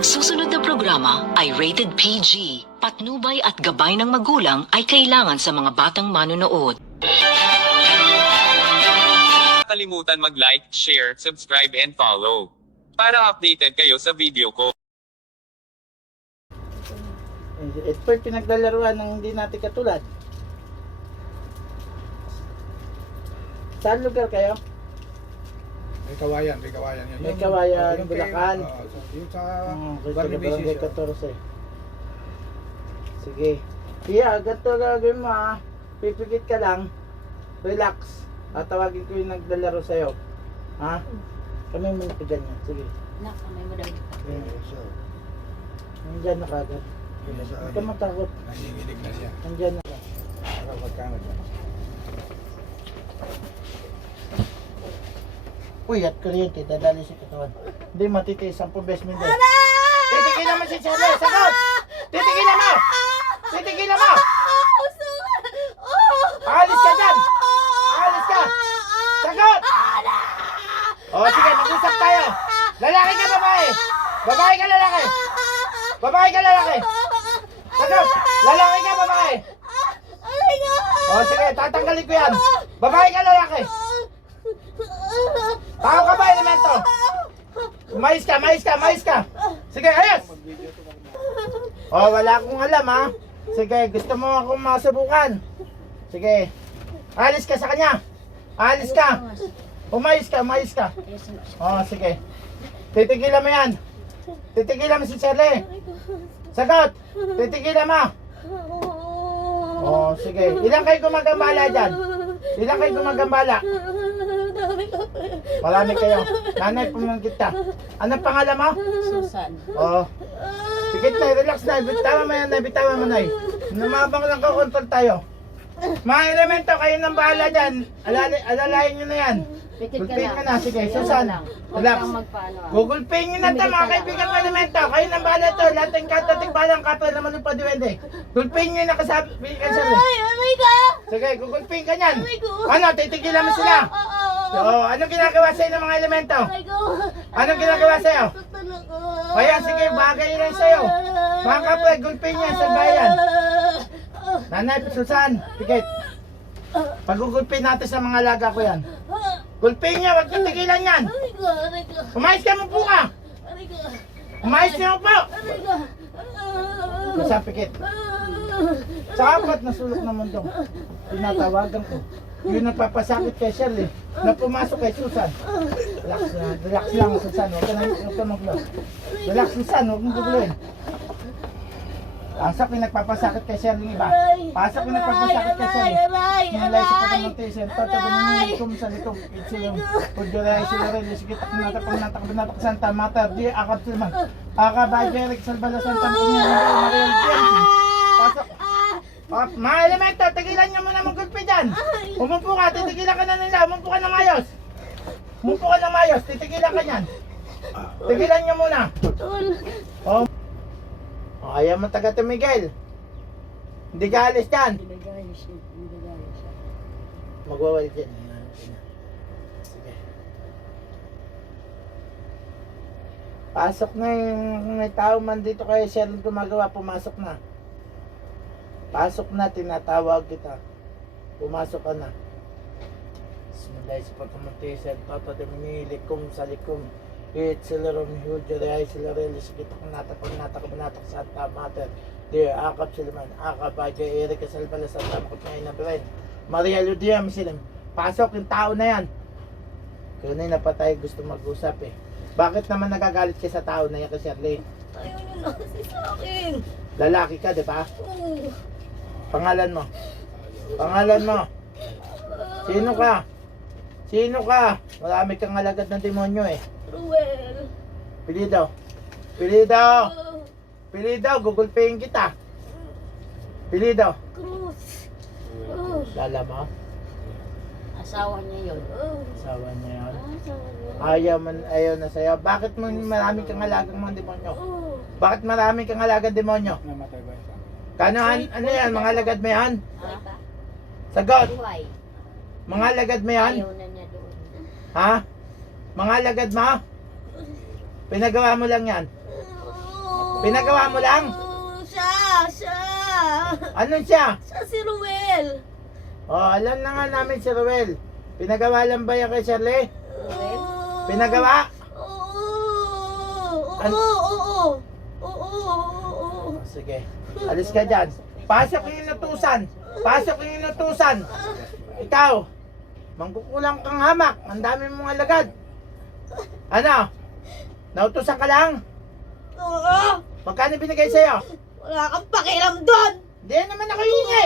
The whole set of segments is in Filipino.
Ang susunod na programa ay rated PG. Patnubay at gabay ng magulang ay kailangan sa mga batang manonood. kalimutan mag-like, share, subscribe and follow. Para updated kayo sa video ko. Ito po yung pinaglalaruan ng hindi natin katulad. Saan lugar kayo? May kawayan, may kawayan. Yan. May kawayan, oh, yung Bulacan. oh, so, yung sa Ah, Barrio taga Barangay Basis, oh. 14. Sige. Kaya, ganito gagawin mo ha. Pipikit ka lang. Relax. At tawagin ko yung naglalaro sa'yo. Ha? Kami muna ka ganyan. Sige. Nak, may mo daw. Okay. So, Nandyan na kagad. yun Huwag ka matakot. Nanginginig na siya. Nandyan na ka. Para magkano dyan. Uy, at kuryente, dadali si katawan. Hindi matitiis, 10 beses mo din. Titigilan mo si Charlie, sagot! Titigilan mo! Titigilan mo! Alis ka dyan! Alis ka! Sagot! O sige, mag-usap tayo. Lalaki ka, babae? Babae ka, lalaki? Babae ka, lalaki? Sagot! Lalaki ka, babae? O sige, tatanggalin ko yan. Babae ka, lalaki? Tao ka ba, elemento? Mais ka, mais ka, mais ka. Sige, ayos! Oh, wala akong alam ha. Sige, gusto mo akong masubukan. Sige. Alis ka sa kanya. Alis ka. Umayos ka, umayos ka. Oh, sige. Titigilan mo yan. Titigilan mo si Charlie. Sagot. Titigilan mo. Oh, sige. Ilang kayo gumagambala dyan? Ilang kayo gumagambala? Marami kayo. Nanay, pumanggit ka. Anong pangalan mo? Susan. Oo. Sige na, relax na. Bitawa mo yan na, bitawa mo na. Namabang lang kontrol tayo. Mga elemento, kayo nang bahala dyan. Alala, alalayan nyo na yan. Pikit ka Gulpin lang. ka na, sige. Susan, relax. ah. Gugulpin nyo na ito, mga kaibigan ko elemento. Kayo nang bahala to. Lahat ng katating balang kapal naman yung padiwende. Gulpin nyo na kasabi. Kasabi. Sige, gugulpin ka nyan. Ano, titigilan mo sila. Oo, anong ginagawa sa'yo ng mga elemento? Anong ginagawa sa'yo? O yan, sige, bagay lang sa'yo. Mga kapre, gulpin niya sa bayan. Nanay, Susan, tikit. Pagugulpin natin sa mga alaga ko yan. Gulpin niya, wag kang tigilan yan. Umayos ka mo po ka. Umayos ka mo po. Pikit. Sa apat na sulok ng mundo, tinatawagan ko. Yung nagpapasakit kay Shirley, na pumasok kay Susan. Relax na, relax lang Susan, huwag ka na, huwag ka maglo. Relax Susan, huwag mong guguluhin. Pasok yung nagpapasakit kay Shirley ng iba. Pasok yung nagpapasakit kay Shirley. Yung lay sa pagkamuntisin, tatabi kum sa likong itsilong. Pudyoray sila rin, isikit at natak ang natak binatak Santa Mata, di akap silman. Aka ba Jeric Salbala Santa Mariel Piansi. Pasok. Oh, mga elemento, tigilan nyo muna magulpi dyan. Umupo ka, titigilan ka na nila. Umupo ka ng mayos. Umupo ka ng mayos, titigilan ka niyan. Tigilan nyo muna. Oh. Oh, ayaw mo taga Miguel. Hindi ka alis dyan. Siya. Siya. Magwawal dyan. Pasok na yung may tao man dito kaya Cheryl gumagawa, pumasok na. Pasok na, tinatawag kita. Pumasok ka na. Simulay sa pagkamuntisan, Toto de Minilikum sa likum. It sila rom hudyo ay sila relis kita kung natak kung natak sa Santa Mater. Dear akap sila man, akap ay kay Erika Salbala sa tamkot na inabren. Maria Ludia Misilim. Pasok yung tao na yan. Kanina pa tayo gusto mag-usap eh. Bakit naman nagagalit ka sa tao na yan kay Shirley? Ayaw niyo na kasi sa akin. Lalaki ka, di ba? Oh. Pangalan mo. Pangalan mo. Sino ka? Sino ka? Marami kang alagad ng demonyo eh. Ruel. Pili daw. Pili daw. Pili daw. Gugulpihin kita. Pili daw. Cruz. Oh. Lala mo? Asawa niya yun. Oh. Asawa niya yun. Asawa niya. Ayaw, man, ayaw na sa'yo. Bakit mo marami kang alagang mga demonyo? Oh. Bakit marami kang alagang demonyo? Namatay ba isa? Kano, an, ano yan? Mga alagad mo yan? Sagot. Mga alagad mo yan? Ha? Mga alagad mo? Pinagawa mo lang yan. Pinagawa mo lang? Oh, Siya, siya. Anong siya? Siya si Ruel. Oh, alam na nga namin si Ruel. Pinagawa lang ba yan kay Shirley? Ruel? Pinagawa? Oo. Oo, An- oo, oo. Oo, oo, oo. Oh, sige. Alis ka dyan. Pasok yung inutusan. Pasok yung inutusan. Ikaw, mangkukulang kang hamak. Ang dami mong alagad. Ano? Nautusan ka lang? Oo. Magkano binigay sa'yo? Wala kang pakialam doon. Hindi naman ako hingi.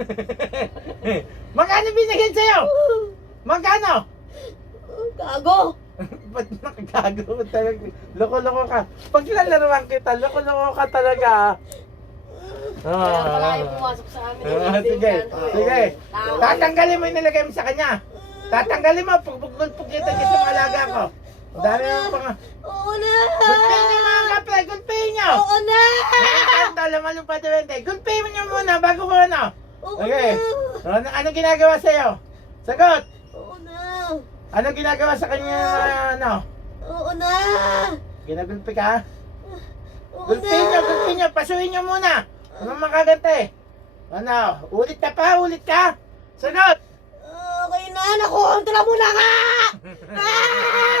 Magkano binigay sa'yo? Magkano? Gago. Ba't nakagago talaga? Loko-loko ka. Pag lalaruan kita, loko-loko ka talaga. Kaya pala Ah. yung pumasok sa amin. Ah, sige, sige. Tatanggalin mo yung nilagay mo sa kanya. Tatanggalin mo, pagpugpug kita dito sa alaga ko. Ang dami mo pang... Oo na. Gulpihin niyo mga kapre, gulpihin niyo! Oo na. Nakakanta, lumalong pa duwende. Gulpihin niyo muna bago mo ano. Oo Okay. na. Ano, anong ginagawa sa'yo? Sagot! Oo na. Anong ginagawa sa kanya mga ano? Oo na. Ginagulpi ka? Oo Gulpihin niyo, gulpihin niyo, pasuhin niyo muna. Ano makagante? Ano, ulit ka pa, ulit ka? Sagot! Okay na, nakontra mo na nga! Ah!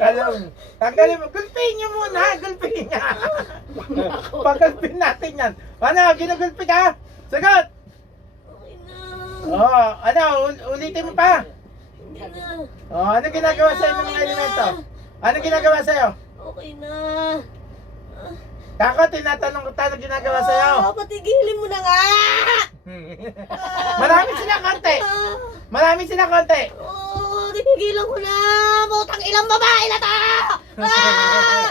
Alam, tanggalin mo, gulpihin niyo muna, gulpihin niya. Pagulpihin natin yan. Ano, ginagulpi ka? Sagot! Okay na. Oo, ano, ul- ulitin mo pa. Oo, ano ginagawa sa'yo ng mga elemento? Ano ginagawa sa'yo? Okay na. Kako, tinatanong ko tayo ginagawa sa'yo. Ah, patigilin mo na nga! Marami sila konti. Ah, Marami sila konti. Oo, titigilan ko na! Mutang ilang babae na to! Ah!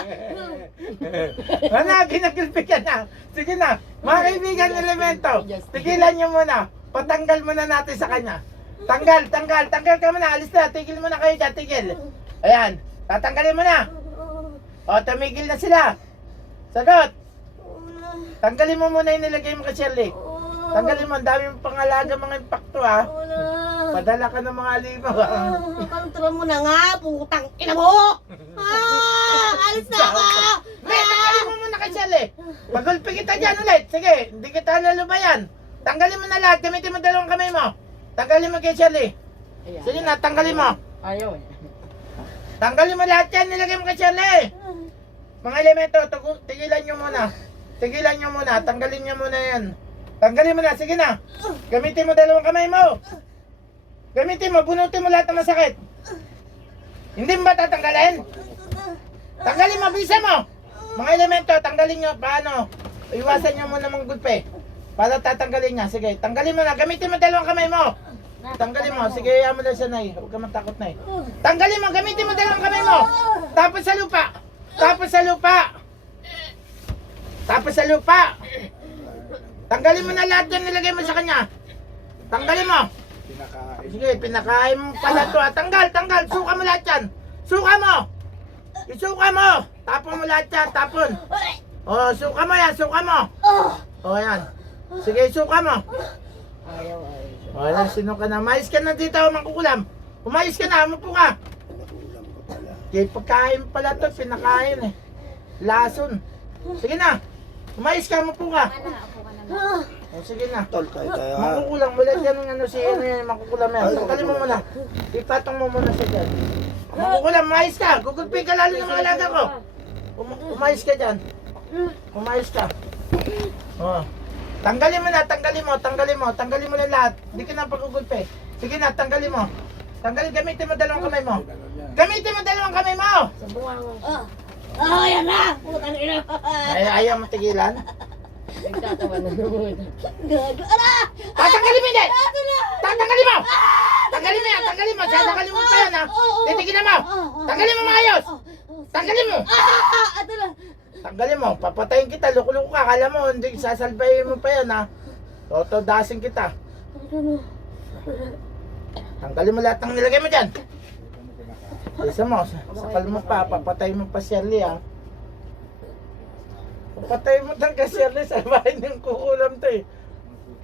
Ano, ginagulpi ka na. Sige na, mga kaibigan elemento, tigilan niyo muna. Patanggal muna natin sa kanya. Tanggal, tanggal, tanggal ka muna. Alis na, tigil muna kayo dyan, tigil. Ayan, tatanggalin mo na. O, tumigil na sila. Sagot, na. tanggalin mo muna yung nilagay mo kay Shirley. Tanggalin mo, ang dami mong pangalaga mga impacto ha. Na. Padala ka ng mga limaw ha. Kontrol mo na nga, putang ina mo! Ah! Alis na ako! May, tanggalin mo muna kay Shirley. Pagulpi kita dyan ulit. Sige, hindi kita lalubayan. Tanggalin mo na lahat, gamitin mo dalawang kamay mo. Tanggalin mo kay Shirley. Sige na, tanggalin mo. Ayaw eh. Tanggalin mo lahat yan, nilagay mo kay Shirley. Mga elemento, tugu- tigilan nyo muna. Tigilan nyo muna, tanggalin nyo muna yan. Tanggalin mo na, sige na. Gamitin mo dalawang kamay mo. Gamitin mo, bunutin mo lahat ng masakit. Hindi mo ba tatanggalin? Tanggalin mo, bisa mo. Mga elemento, tanggalin nyo, paano? Iwasan nyo muna mga gulpe. Para tatanggalin niya. Sige, tanggalin mo na. Gamitin mo dalawang kamay mo. Tanggalin mo. Sige, hayaan mo lang siya, Nay. Huwag ka matakot, Nay. Tanggalin mo. Gamitin mo dalawang kamay mo. Tapos sa lupa. Tapos sa lupa. Tapos sa lupa. Tanggalin mo na lahat yan nilagay mo sa kanya. Tanggalin mo. Pinakain. Sige, pinakain mo pala to. ah. Tanggal, tanggal. Suka mo lahat yan. Suka mo. Isuka mo. Tapon mo lahat yan. Tapon. Oh, suka mo yan. Suka mo. Oh! Oh, yan. Sige, suka mo. Ayaw, ayaw. Yan. Sino ka na? Umayos ka na dito, mangkukulam. Umayos ka na. Umupo ka. Nakulam ko pala. Kaya pagkain pala to, pinakain eh. Lason. Sige na. Umayos ka, umupo ka. Ah! Oh, sige na. Tol, tayo tayo ha. Mangkukulam, wala dyan ng ano si ano yan, mangkukulam yan. Tanggalin mo muna. Ipatong mo muna siya dyan. Mangkukulam, umayos ka. Gugulpin ka lalo ng alaga ko. Um- umayos ka dyan. Umayos ka. Oh. Tanggalin mo na, tanggalin mo, tanggalin mo, tanggalin mo na lahat. Hindi ka na pagugulpi. Sige na, tanggalin mo. Tanggalin, gamitin mo dalawang kamay mo. Gamitin mo dalawang kamay mo! Sa bunga Ah! Ah, yan na! Putang ina! Ay, ayaw mo tigilan. Nagtatawa na naman. Gago. Ala! Tatanggalin mo hindi! Na! Tatanggalin mo! Tanggalin mo yan, tanggalin mo. Tatanggalin mo pa yan ha. Titigilan mo. Tanggalin mo maayos. Tanggalin mo. Ah! Ito na! Tanggalin mo. Papatayin kita. Loko-loko ka. Kala mo, hindi sasalbayin mo pa yan ha. Totodasin kita. Ito na. Tanggalin mo lahat ng nilagay mo dyan. Isa mo, sakal mo pa. Papatay mo pa Shirley ha. Papatay mo talaga Shirley. Sa bahay ng kukulam to eh.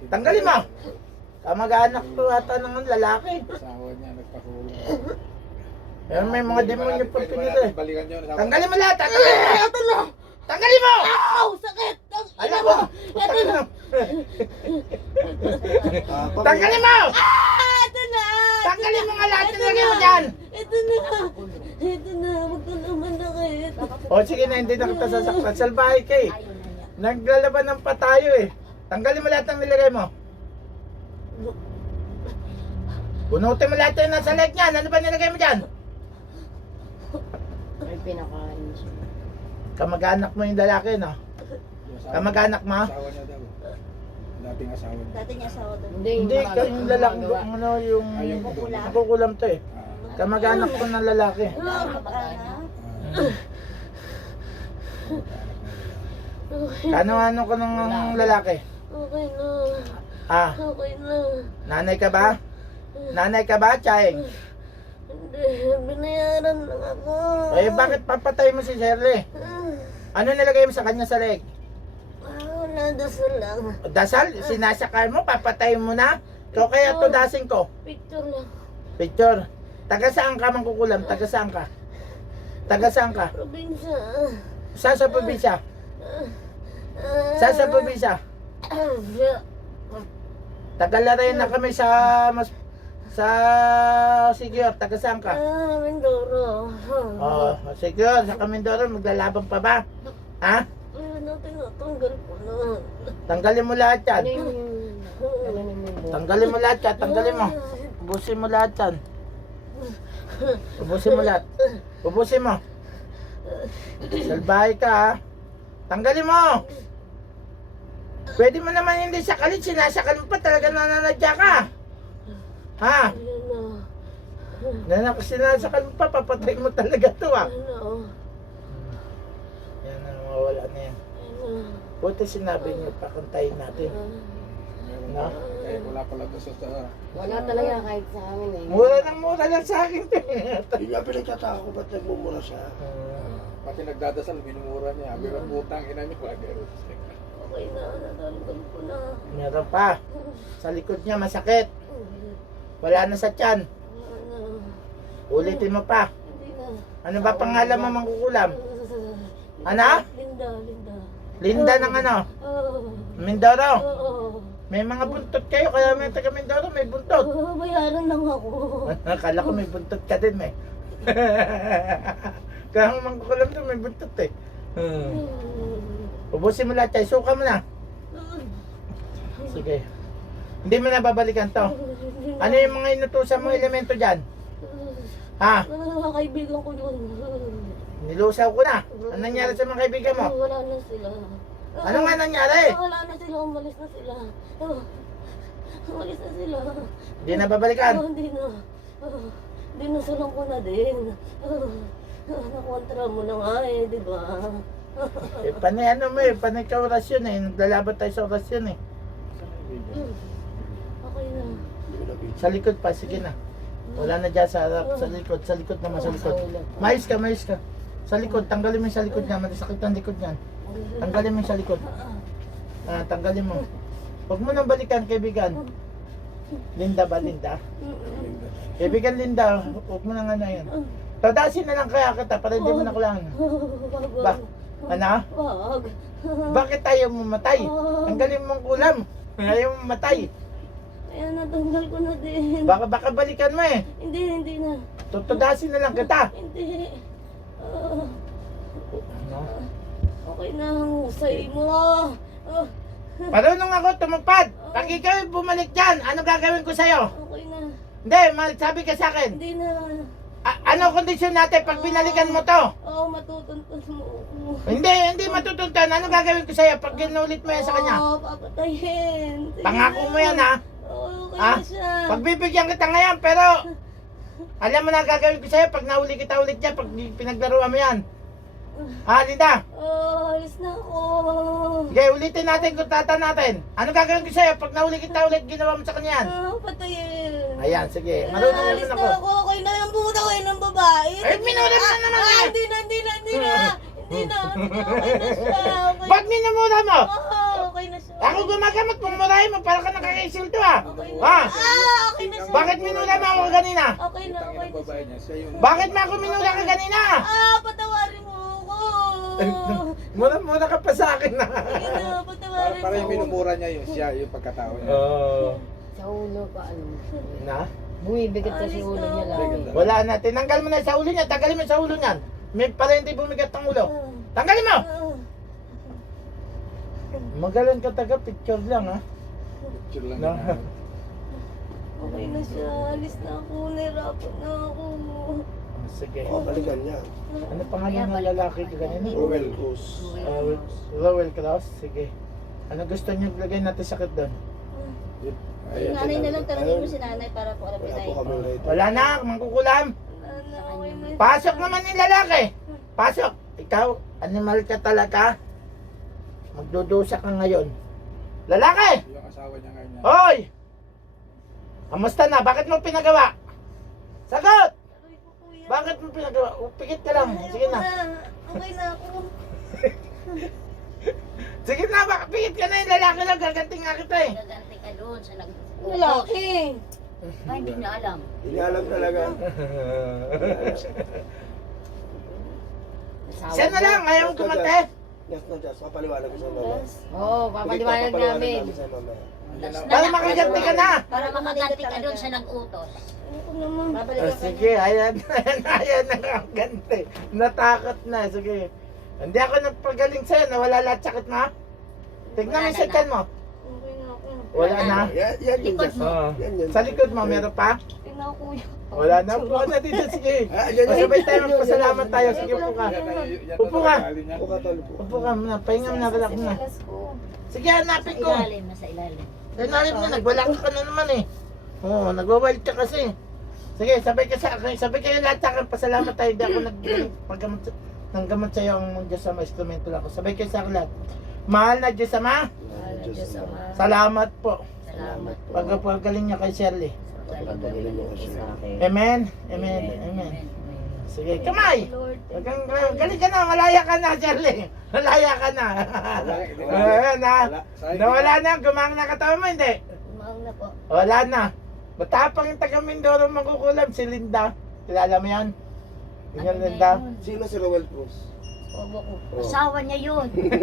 Tanggalin mo. Kamag-anak to ata ng lalaki. Asawa niya nagpakulong. Pero may mga demonyo pa. Balikan niyo. Tanggalin mo lahat, tatanggalin mo. Na! Tanggalin mo! Ow! Sakit! Alam mo! mo! Ito na! Ah, pag- Tanggalin mo! Ah! Ito na! Tanggalin mo nga lahat lagay mo na. dyan! Ito na! Ito na! Huwag ka naman nakit. O sige na, hindi na kita sasaktan. Salbahe ka eh. Naglalaban ng patayo eh. Tanggalin mo lahat ng nilagay mo. Bunutin mo lahat yung nasa leg niyan. Ano ba nilagay mo dyan? May pinakain siya. Kamag-anak mo yung lalaki, no? Kamag-anak mo? Asawa niya daw. Dating asawa niya. Dati niya asawa doon. Hindi, ka- yung lalaki, yung ano, yung... Ay, yung Kukulam. To eh. Ah, Kamag-anak ko ng lalaki. Ah, ah. Ano-ano ko ng lalaki? Okay na. Ah, Okay na. nanay ka ba? Nanay ka ba, Chaeng? Hindi. Binayaran lang ako. Eh, bakit papatay mo si Shirley? Ah, Ano nilagay mo sa kanya sa leg? ah, nadasal lang. Dasal, sinasakay mo, papatay mo na. Ikaw kaya to dasing ko. Picture lang. Picture. Taga saan ka mangkukulam? Taga saan ka? Taga saan ka? Probinsya. Saan sa probinsya? Ah, Saan sa probinsya? ah, siya. Taga Larayan na kami sa mas sa Sigur. Taga saan ka? Ah, Mindoro. Oh, Sigur, sa Kamindoro, maglalaban pa ba? Ha? Ayun na, tinatanggal ko na. Tanggalin mo lahat yan. Tanggalin mo lahat yan. Tanggalin mo. Ubusin mo lahat yan. Ubusin mo lahat. Ubusin mo. Salbahe ka ha. Tanggalin mo. Pwede mo naman hindi sakalin. Sinasakal mo pa talaga nananadya ka. Ha? Na. Nanak, sinasakal mo pa. Papatay mo talaga to ha. Ayun na. Yan na, mawawala na yan. Na. Buti sinabi niyo pa kantayin natin. No? pa. Eh, wala pala to sa sa... Wala talaga kahit sa amin eh. Mura ng mura lang sa akin. Hindi nga pinagtataka ko ba't nagmumura siya. Pati nagdadasal, minumura niya. Ng putang ina niya, wala ganun. Okay na, natanggal ko na. Meron pa. Sa likod niya masakit. Wala na sa tiyan. Ulitin mo pa. Ano ba pangalan mo mangkukulam? Ano? Linda, Linda. Linda ng ano? Mindoro. May mga buntot kayo, kaya may taga Mindoro may buntot. Oo, bayaran lang ako. Akala ko may buntot ka din eh. kaya ang mangkukulam doon may buntot eh. Hmm. Ubusin mo lahat tayo, suka mo na. Sige. Hindi mo na babalikan to. Ano yung mga inutusan mong elemento dyan? Ha? Ah, kaibigan ko yun. Nilusaw ko na. Ano nangyari sa mga kaibigan mo? Wala na sila. Ano nga nangyari? Wala na sila, umalis na sila. Umalis na sila. Hindi na babalikan. Ah, Hindi na. Ah, Dinusulan ko na din. Nakontra mo na nga eh, di ba? Eh, panay ano mo eh, panay ka orasyon eh. Naglalaban tayo sa orasyon eh. Okay na. Sa likod pa, sige na. Wala na dyan sa harap, sa likod, sa likod naman, sa likod. Mais ka, mais ka. Sa likod, tanggalin mo yung sa likod niya, masakit ang likod niyan. Tanggalin mo yung sa likod. Ah, tanggalin mo. Huwag mo nang balikan, kaibigan. Linda ba, Linda? Kaibigan Linda, huwag mo nang ano yan. Tadasin na lang kaya kita para hindi mo na kailangan. Ba? Ano? Bakit ayaw mo matay? Tanggalin mo ang kulam. Ayaw mo Ayan, natanggal ko na din. Baka baka balikan mo eh. Hindi, hindi na. Tutudasin na lang kita. Hindi. Ah, Ano? okay na, husay mo. Ah, Marunong ako tumupad. Pag ikaw bumalik dyan, ano gagawin ko sa'yo? okay na. Hindi, mal, sabi ka sa akin. Hindi na. A- ano kondisyon natin pag binalikan mo to? Oo, oh, matutuntos mo ako. Hindi, hindi matutuntan. Ano gagawin ko sa'yo pag ginulit mo yan sa kanya? Oo, papatayin. Sige Pangako mo yan ha. Oo, Ah, siya. Pagbibigyan kita ngayon, pero alam mo na ang gagawin ko sa'yo pag nahuli kita ulit dyan, pag pinaglaruan mo yan. Ha, Linda? Oh, alis na ako. Sige, ulitin natin kung tata natin. Ano gagawin ko sa'yo pag nahuli kita ulit, ginawa mo sa kanya yan? Ah, patayin. Ayan, sige. Marunong Alis naman na ako. ako. Okay na yung pumunta ko ng babae. Eh, minura mo na naman Ah, eh. hindi na, hindi na, hindi na. Hindi na, hindi na. Okay na siya. Okay Ba't minumura mo? Ah, siya. Ako gumagamot, pumurahin mo para ka nakaka-insulto ah. Okay na. Ha? Ah, okay na siya. Bakit minura mo ako kanina? Okay na, okay na babae siya. niya, siya yung... Bakit mo ako minura ka kanina? Ah, patawarin mo ako. Muna-muna ka pa sa akin na. Sige na, Para, patawarin para yung mo. minumura niya yun, siya, yung pagkatao niya. Oo. Sa ulo pa ano. na? Bumibigat kasi ulo niya lagi. Wala na. Tinanggal mo na sa ulo niya. Tanggalin mo sa ulo niyan. May para hindi bumigat ang ulo. Tanggalin mo! Magaling ka taga picture lang ha. Picture lang No. na. Okay na siya, alis na ako, nahirapan na ako. Sige. Oh, balikan niya. Ano pangalan ng lalaki ka ganyan? Rowel Cruz. Uh, Rowel Cross? Sige. Ano gusto niyo lagay natin sakit doon? Ayun, Nanay na lang tanongin mo si nanay para po kami. Wala na, mangkukulam. Wala na, na. Pasok naman yung lalaki. Pasok. Ikaw, animal ka talaga. Magdudusa ka ngayon. Lalaki! Yung asawa niya ngayon. Hoy! Kamusta na? Bakit mo pinagawa? Sagot! Aray ko, kuya. Bakit mo pinagawa? O, pikit ka lang. Sige na. Okay na ako. Sige na, baka pikit ka na yung lalaki lang. Gaganting nga kita eh. Gaganti ka doon sa nag... Lalaki. Ay, hindi na alam. Hindi alam talaga. Asawa Siya na mo. lang, ayaw kumante. Yes na Diyos, papaliwanag ko sa mama. Oo, oh, papaliwanag namin. sa mama. Para makaganti ka na. Para makaganti ka doon sa nag-utos. Oh, sige, ayan, ayan, ayan na ang ganti. Natakot na, sige. Hindi ako nagpagaling sa'yo, nawala lahat sakit mo. Tignan mo Wala yung sa na. tiyan mo. Okay na ako. Wala na. Yan, yan yung Likod Diyos. mo. Oo. Yan, yan. Sa likod mo, meron pa? Na ako, kuya. Wala na. Upo ka na dito, sige. Ah, sabay tayo magpasalamat tayo. Sige, upo ka. Upo ka. Upo ka, muna, pahinga mo na, relax mo na. Silas ko. Sige, hanapin ko. Ilalim na sa ilalim. Eh, nalim mo, nagwala ka na naman eh. Oo, nagwa-wild ka kasi. Sige, sabay ka sa akin. Sabay kayo lahat sa akin. Pasalamat tayo. Hindi ako nag paggamot sa nang gamot sa iyo ang Diyos Ama, instrumento lang ako. Sabay kayo sa akin lahat. Mahal na Diyos Ama, Mahal na Diyos Ama. salamat po. Salamat. Pagpagaling niya kay Shirley. Mo kasi. Amen. Amen. Amen. Sige, kamay. Galing ka na, malaya ka na, Shirley. Malaya ka na. Ayan na. Nawala na, gumang na katawan mo, hindi. Umang na po. Wala na. Matapang yung taga Mindoro magkukulam, si Linda. Kilala mo yan? Yung Ano Linda? Sino si Rowel Cruz? Obo ko. Asawa niya yun. Hindi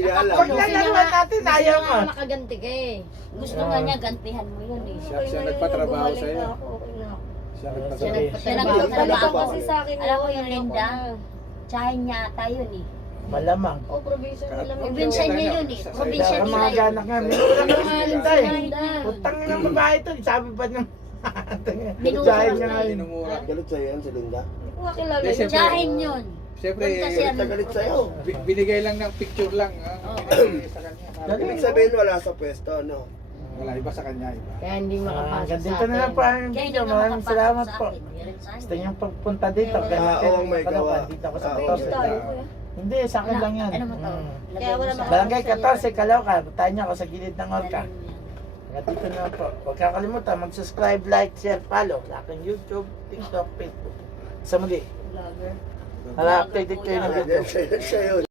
niya alam. Pag nalaruan natin, ayaw mo. makaganti ka eh. Gusto Ah. nga niya, gantihan mo yun eh. Siya- siya nagpatrabaho sa'yo. Siya. Siya nagpatrabaho. nagpa- siya Siya Balikan nagpatrabaho. kasi sa akin. Alam mo yun, yung Linda? Tsahin niya ata yun eh. Malamang. Oh, provision nila. may Probinsya niya yun eh. Probinsya Kaya nila mga yun. ganak nga. Ka si Linda eh. Linda. Utang ng babae to. Sabi pa niya. Ka niya nga yun. Minumura. Galit sa'yo yan si Linda. Hindi ko nga kilala Eh, yun. siyempre- Tsahin yun. Siyempre, ano, Galit na galit sa'yo. bi- binigay lang ng picture lang. ah. Oo. Binigay sa kanya. Dali. Ibig sabihin wala sa pwesto, no? Wala, iba sa kanya, iba. Kaya hindi Ah, makapasok sa Ganito na lang po atin. ang Kaya hindi video. ka Maraming makapasok salamat sa po. akin. Meron sa Gusto akin. niyong pagpunta dito. Ah, Ganito oo, may gawa. Dito ako sa Ah, tayo, kuya. Hindi, sa akin lang yan. Ano mo to? Mm. Kaya wala Barangay 14, Caloocan. Butahan niyo ako sa gilid ng Orca. Kaya dito na po. Huwag kakalimutan, mag-subscribe, like, share, follow sa aking YouTube, TikTok, Facebook. Sa muli, Vlogger. para updated kayo ng video. siya yun.